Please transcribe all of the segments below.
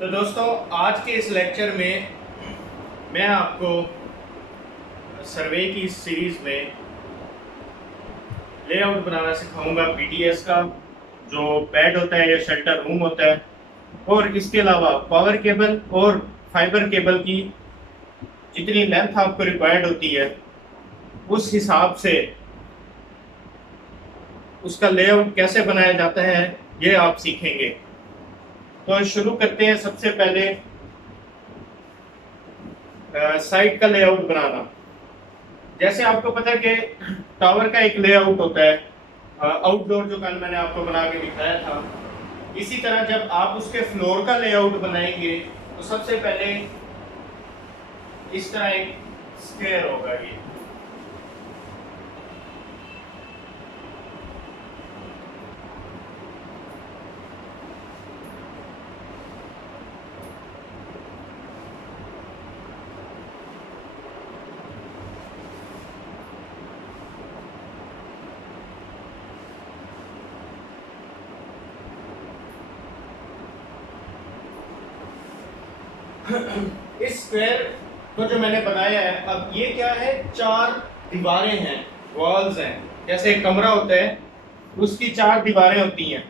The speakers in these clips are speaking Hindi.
तो दोस्तों, आज के इस लेक्चर में मैं आपको सर्वे की इस सीरीज़ में लेआउट बनाना सिखाऊंगा पीडीएस का, जो बेड होता है या शेल्टर रूम होता है, और इसके अलावा पावर केबल और फाइबर केबल की जितनी लेंथ आपको रिक्वायर्ड होती है उस हिसाब से उसका लेआउट कैसे बनाया जाता है ये आप सीखेंगे। तो शुरू करते हैं। सबसे पहले साइट का लेआउट बनाना। जैसे आपको पता है कि टावर का एक लेआउट होता है आउटडोर, जो कल मैंने आपको बना के दिखाया था। इसी तरह जब आप उसके फ्लोर का लेआउट बनाएंगे तो सबसे पहले इस तरह एक स्क्वायर होगा ये। इस स्क्वायर को जो मैंने बनाया है, अब ये क्या है, 4 दीवारें हैं, वॉल्स हैं। जैसे एक कमरा होता है उसकी 4 दीवारें होती हैं,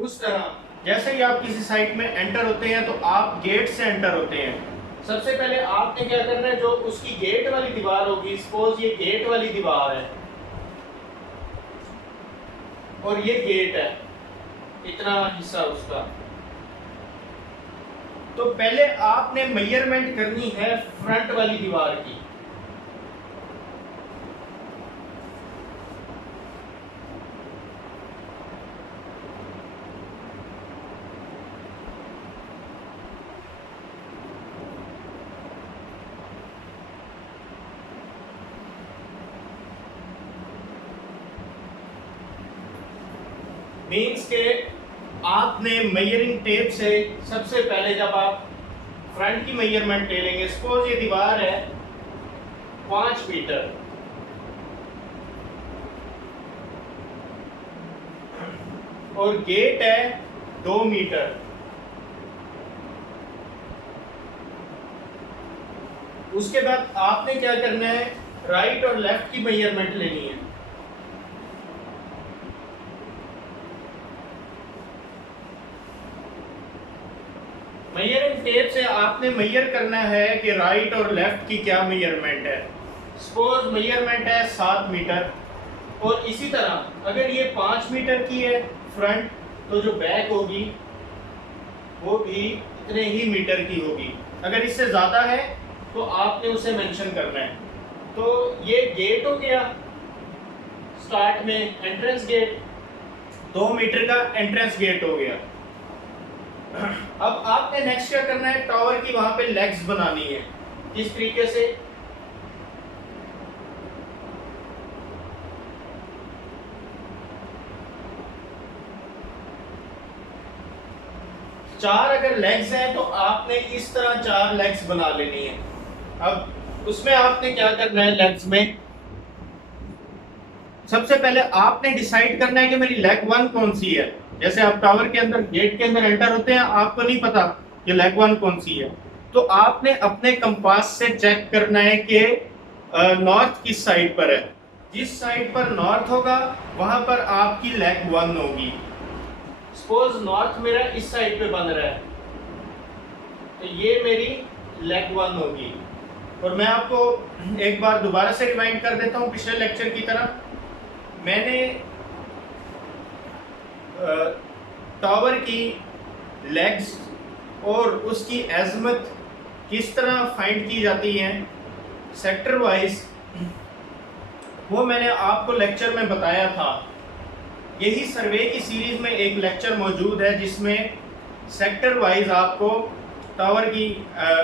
उस तरह जैसे ही आप किसी साइट में एंटर होते हैं तो आप गेट से एंटर होते हैं। सबसे पहले आपने क्या करना है, जो उसकी गेट वाली दीवार होगी, सपोज ये गेट वाली दीवार है और ये गेट है, इतना हिस्सा उसका। तो पहले आपने मेजरमेंट करनी है फ्रंट वाली दीवार की। मीन्स के आपने मेजरिंग टेप से सबसे पहले जब आप फ्रंट की मेजरमेंट ले लेंगे, सपोज ये दीवार है 5 मीटर और गेट है 2 मीटर, उसके बाद आपने क्या करना है, राइट और लेफ्ट की मेजरमेंट लेनी है। मेजरिंग टेप से आपने मेजर करना है कि राइट और लेफ्ट की क्या मेजरमेंट है। सपोज मेजरमेंट है 7 मीटर, और इसी तरह अगर ये 5 मीटर की है फ्रंट, तो जो बैक होगी वो भी इतने ही मीटर की होगी। अगर इससे ज़्यादा है तो आपने उसे मेंशन करना है। तो ये गेट हो गया, स्टार्ट में एंट्रेंस गेट, 2 मीटर का एंट्रेंस गेट हो गया। अब आपने नेक्स्ट क्या करना है, टावर की वहां पे लेग्स बनानी है। किस तरीके से, चार अगर लेग्स हैं तो आपने इस तरह 4 लेग्स बना लेनी है। अब उसमें आपने क्या करना है, लेग्स में सबसे पहले आपने डिसाइड करना है कि मेरी लेग 1 कौन सी है। जैसे आप टावर के अंदर गेट के अंदर एंटर होते हैं, आपको नहीं पता कि लेग 1 कौन सी है, तो आपने अपने कंपास से चेक करना है कि नॉर्थ किस साइड पर है। जिस साइड पर नॉर्थ होगा वहां पर आपकी लेग 1 होगी। सपोज नॉर्थ मेरा इस साइड पे बन रहा है तो ये मेरी लेग 1 होगी। और मैं आपको एक बार दोबारा से रिवाइंड कर देता हूँ पिछले लेक्चर की तरह। मैंने टावर की लेग्स और उसकी एजमत किस तरह फाइंड की जाती है सेक्टर वाइज, वो मैंने आपको लेक्चर में बताया था। यही सर्वे की सीरीज में एक लेक्चर मौजूद है जिसमें सेक्टर वाइज आपको टावर की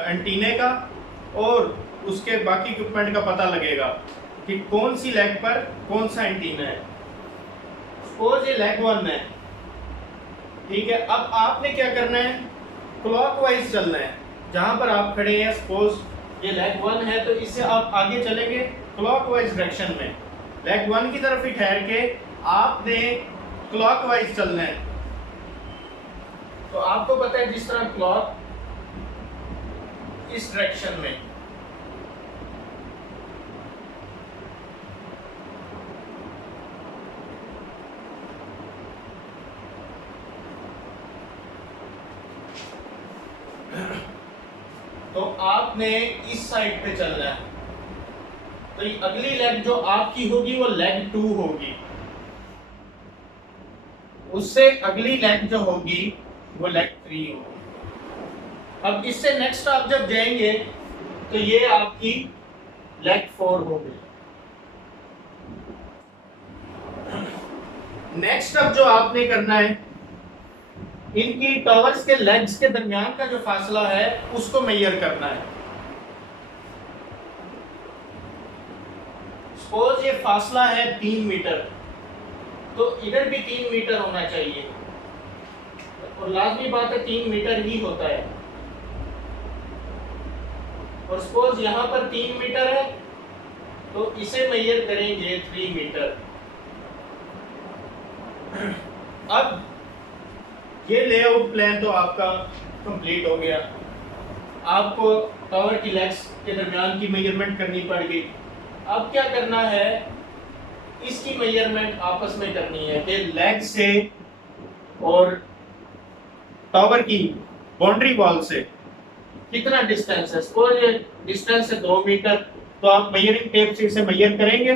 एंटीने का और उसके बाकी इक्विपमेंट का पता लगेगा कि कौन सी लेग पर कौन सा एंटीना है। सपोज ये लेग 1 है, ठीक है। अब आपने क्या करना है, क्लॉकवाइज चलना है। जहां पर आप खड़े हैं, सपोज ये लेग 1 है तो इससे आप आगे चलेंगे क्लॉकवाइज डायरेक्शन में। लेग 1 की तरफ ही ठहर के आपने क्लॉकवाइज चलना है। तो आपको पता है जिस तरह क्लॉक इस डायरेक्शन में, तो आपने इस साइड पे चलना है, तो ये अगली लेग जो आपकी होगी वो लेग 2 होगी, उससे अगली लेग जो होगी वो लेग 3 होगी। अब इससे नेक्स्ट आप जब जाएंगे तो ये आपकी लेग 4 होगी। नेक्स्ट अब जो आपने करना है, इनकी टावर्स के लेग्स के दरमियान का जो फासला है उसको मेजर करना है। सपोज ये फासला है 3 मीटर, तो इधर भी 3 मीटर होना चाहिए, और लाजमी बात है 3 मीटर ही होता है। और सपोज यहां पर 3 मीटर है, तो इसे मेजर करेंगे 3 मीटर। अब ये लेआउट प्लान तो आपका कंप्लीट हो गया। आपको टावर की लेग्स के दरमियान की मेजरमेंट करनी पड़ गई। अब क्या करना है, इसकी मेजरमेंट आपस में करनी है कि लेग से और टावर की बाउंड्री वॉल से कितना डिस्टेंस है। सपोज ये डिस्टेंस है 2 मीटर, तो आप मेजरिंग टेप से इसे मेजर करेंगे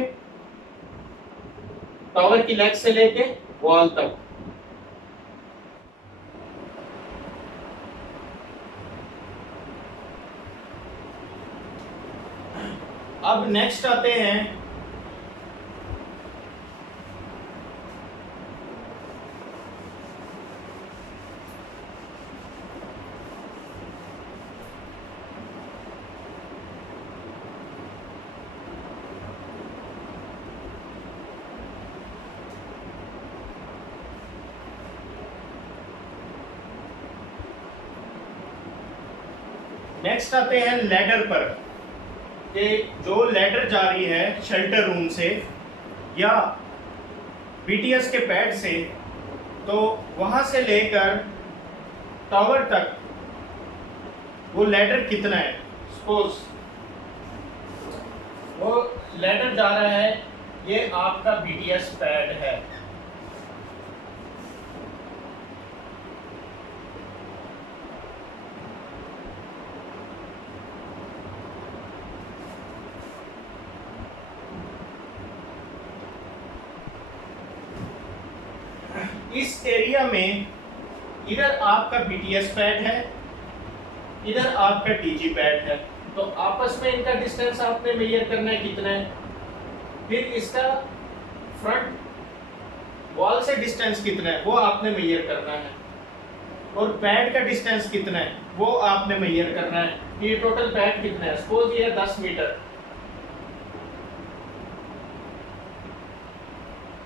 टावर की लेग से लेके वॉल तक। अब नेक्स्ट आते हैं लैडर पर, कि जो लैडर जा रही है शेल्टर रूम से या बीटीएस के पैड से, तो वहां से लेकर टावर तक वो लैडर कितना है। सपोज वो लैडर जा रहा है, ये आपका बीटीएस पैड है, इस एरिया में इधर आपका बीटीएस पैड है, इधर आपका टीजी पैड है, तो आपस में इनका डिस्टेंस आपने मेजर करना है कितना है। फिर इसका फ्रंट वॉल से डिस्टेंस कितना है वो आपने मेजर करना है, और पैड का डिस्टेंस कितना है वो आपने मेजर करना है। ये टोटल पैड कितना है, सपोज ये 10 मीटर,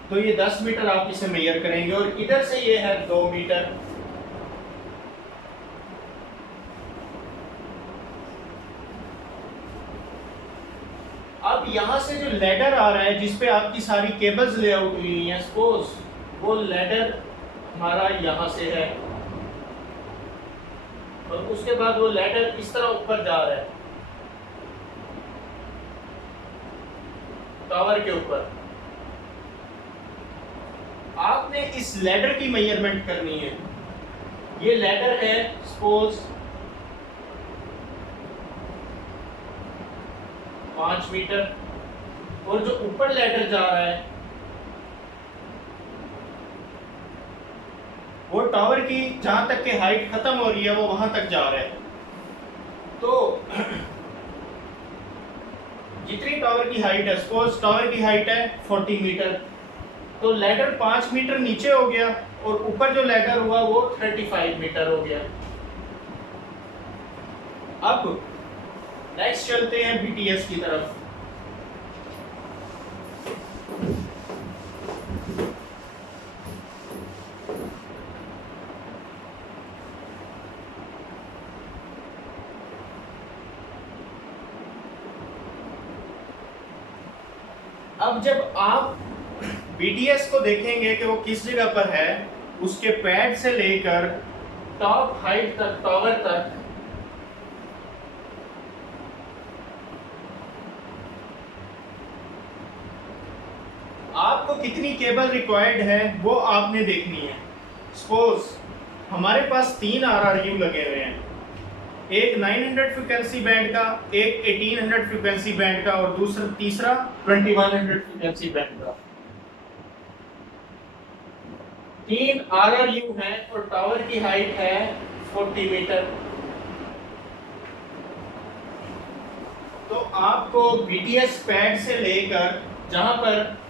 तो ये 10 मीटर आप इसे मेजर करेंगे, और इधर से ये है 2 मीटर। अब यहां से जो लैडर आ रहा है जिसपे आपकी सारी केबल्स लेआउट हुई हैं, सपोज वो लैडर हमारा यहां से है, और उसके बाद वो लैडर इस तरह ऊपर जा रहा है टावर के ऊपर। आपने इस लैडर की मेजरमेंट करनी है। ये लैडर है सपोज 5 मीटर, और जो ऊपर लैडर जा रहा है वो टावर की जहां तक के हाइट खत्म हो रही है वो वहां तक जा रहा है। तो जितनी टावर की हाइट है, सपोज टावर की हाइट है 40 मीटर, तो लैडर 5 मीटर नीचे हो गया, और ऊपर जो लैडर हुआ वो 35 मीटर हो गया। अब नेक्स्ट चलते हैं बीटीएस की तरफ। अब जब आप बीटीएस को देखेंगे कि वो किस जगह पर है, उसके पैड से लेकर टॉप हाइट तक, टॉवर तक आपको कितनी केबल रिक्वायर्ड है वो आपने देखनी है। सपोज हमारे पास 3 RRU लगे हुए हैं, एक 900 फ्रिक्वेंसी बैंड का, एक 1800 फ्रिक्वेंसी बैंड का और तीसरा 2100 फ्रिक्वेंसी बैंड का। 3 RRU हैं और टावर की हाइट है 40 मीटर। तो आपको BTS पैड से लेकर जहां पर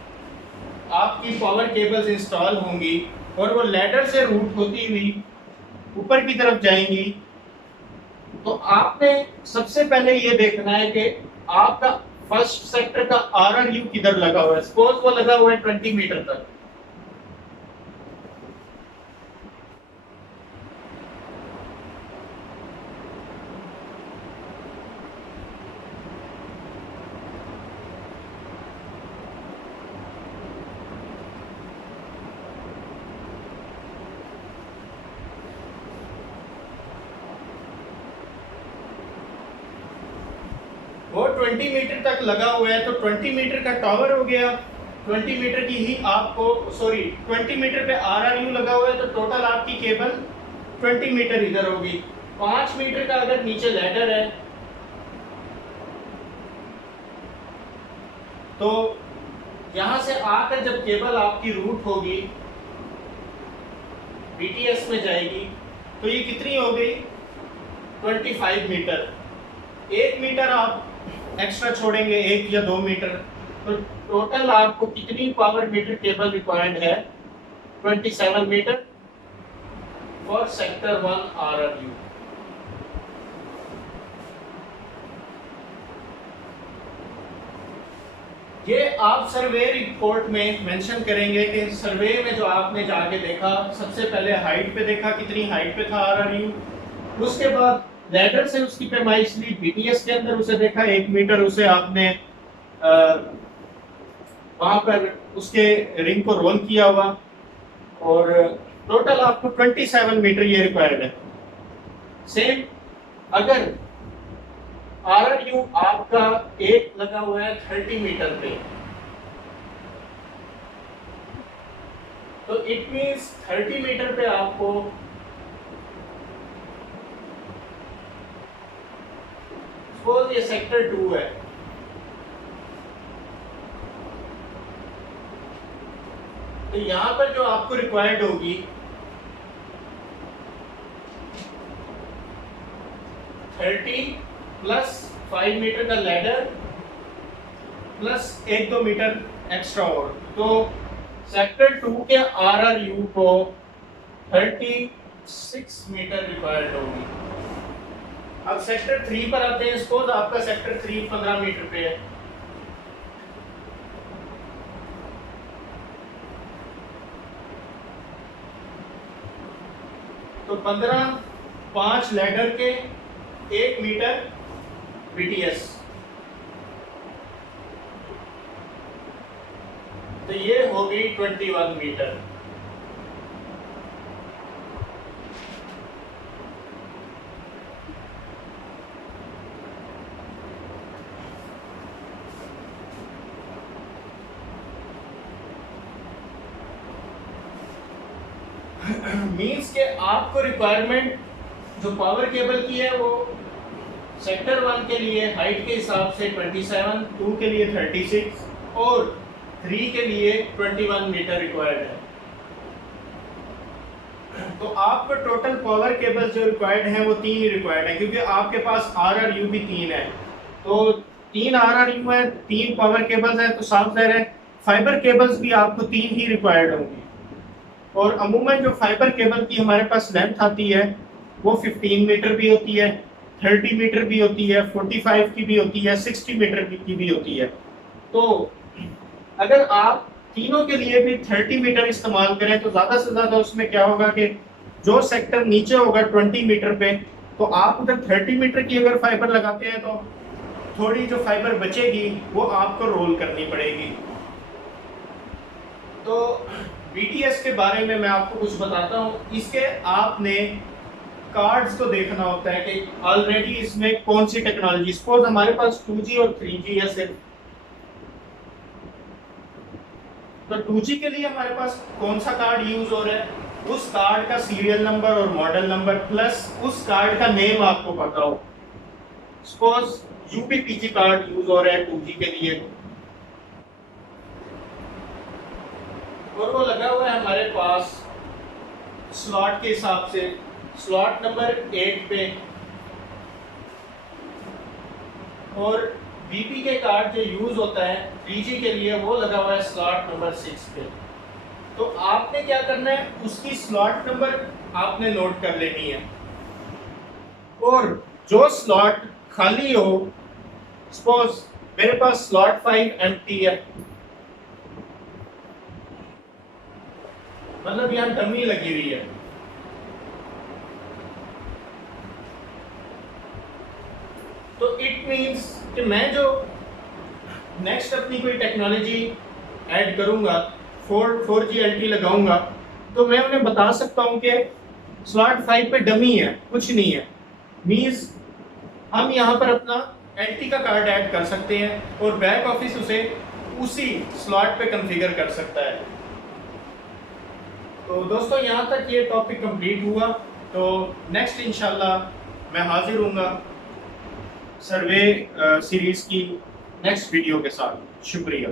आपकी पावर केबल्स इंस्टॉल होंगी और वो लैडर से रूट होती हुई ऊपर की तरफ जाएंगी, तो आपने सबसे पहले ये देखना है कि आपका फर्स्ट सेक्टर का RRU किधर लगा हुआ है। सपोज वो लगा हुआ है 20 मीटर तक। वो 20 मीटर तक लगा हुआ है, तो 20 मीटर का टावर हो गया। 20 मीटर की ही आपको 20 मीटर पे RRU लगा हुआ है, तो टोटल आपकी केबल 20 मीटर इधर होगी। 5 मीटर का अगर नीचे लैडर है तो यहां से आकर जब केबल आपकी रूट होगी BTS में जाएगी, तो ये कितनी हो गई 25 मीटर। 1 मीटर आप एक्स्ट्रा छोड़ेंगे, 1 या 2 मीटर, तो टोटल आपको कितनी पावर मीटर केबल रिक्वायर्ड है 27 मीटर फॉर सेक्टर 1 RRU। ये आप सर्वे रिपोर्ट में मेंशन करेंगे कि सर्वे में जो आपने जाके देखा, सबसे पहले हाइट पे देखा कितनी हाइट पे था RRU, उसके बाद लैडर से उसकी पैमाइश ली, BTS के अंदर उसे देखा 1 मीटर, उसे आपने वहां पर उसके रिंग को रोल किया हुआ और टोटल आपको 27 मीटर ये रिक्वायर्ड है। सेम अगर RRU आपका एक लगा हुआ है 30 मीटर पे, तो इट मींस 30 मीटर पे आपको सपोज ये सेक्टर 2 है, तो यहां पर जो आपको रिक्वायर्ड होगी 30 प्लस 5 मीटर का लैडर प्लस 1-2 मीटर एक्स्ट्रा और, तो सेक्टर 2 के RRU को 36 मीटर रिक्वायर्ड होगी। अब सेक्टर 3 पर आते हैं। सपोज आपका सेक्टर 3 15 मीटर पे है, तो 15 5 लैडर के 1 मीटर BTS, तो ये हो गई 21 मीटर। मींस के आपको रिक्वायरमेंट जो पावर केबल की है वो सेक्टर 1 के लिए हाइट के हिसाब से 27, 2 के लिए 36 और 3 के लिए 21 मीटर रिक्वायर्ड है। तो आपको टोटल पावर केबल जो रिक्वायर्ड है वो 3 ही रिक्वायर्ड है, क्योंकि आपके पास RRU भी 3 है, तो 3 RRU है, 3 पावर केबल्स है, तो साफ ज़ाहिर है फाइबर केबल्स भी आपको 3 ही रिक्वायर्ड होंगी। और अमूमन जो फाइबर केबल की हमारे पास लेंथ आती है वो 15 मीटर भी होती है, 30 मीटर भी होती है, 45 की भी होती है, 60 मीटर की भी होती है। तो अगर आप तीनों के लिए भी 30 मीटर इस्तेमाल करें तो ज़्यादा से ज़्यादा उसमें क्या होगा कि जो सेक्टर नीचे होगा 20 मीटर पे, तो आप उधर 30 मीटर की अगर फाइबर लगाते हैं तो थोड़ी जो फाइबर बचेगी वो आपको रोल करनी पड़ेगी। तो BTS के बारे में मैं आपको कुछ बताता हूँ। इसके आपने कार्ड्स को देखना होता है कि ऑलरेडी इसमें कौन सी टेक्नोलॉजी, सपोज हमारे पास 2G और 3G है सिर्फ, तो 2G के लिए हमारे पास कौन सा कार्ड यूज हो रहा है, उस कार्ड का सीरियल नंबर और मॉडल नंबर प्लस उस कार्ड का नेम आपको पता हो। सपोज यूपीपीजी कार्ड यूज हो रहा है 2G के लिए, और वो लगा हुआ है हमारे पास स्लॉट के हिसाब से स्लॉट नंबर 8 पे, और बीपी के कार्ड जो यूज होता है 3G के लिए वो लगा हुआ है स्लॉट नंबर 6 पे। तो आपने क्या करना है, उसकी स्लॉट नंबर आपने नोट कर लेनी है, और जो स्लॉट खाली हो, सपोज मेरे पास स्लॉट 5 एम्प्टी है, मतलब यहां डमी लगी हुई है, तो इट मींस कि मैं जो नेक्स्ट अपनी कोई टेक्नोलॉजी ऐड करूंगा, 4G LTE लगाऊंगा, तो मैं उन्हें बता सकता हूं कि स्लॉट 5 पे डमी है, कुछ नहीं है, मींस हम यहां पर अपना LTE का कार्ड ऐड कर सकते हैं और बैक ऑफिस उसे उसी स्लॉट पे कॉन्फ़िगर कर सकता है। तो दोस्तों यहाँ तक ये टॉपिक कंप्लीट हुआ, तो नेक्स्ट इंशाल्लाह मैं हाजिर हूँगा सर्वे सीरीज़ की नेक्स्ट वीडियो के साथ। शुक्रिया।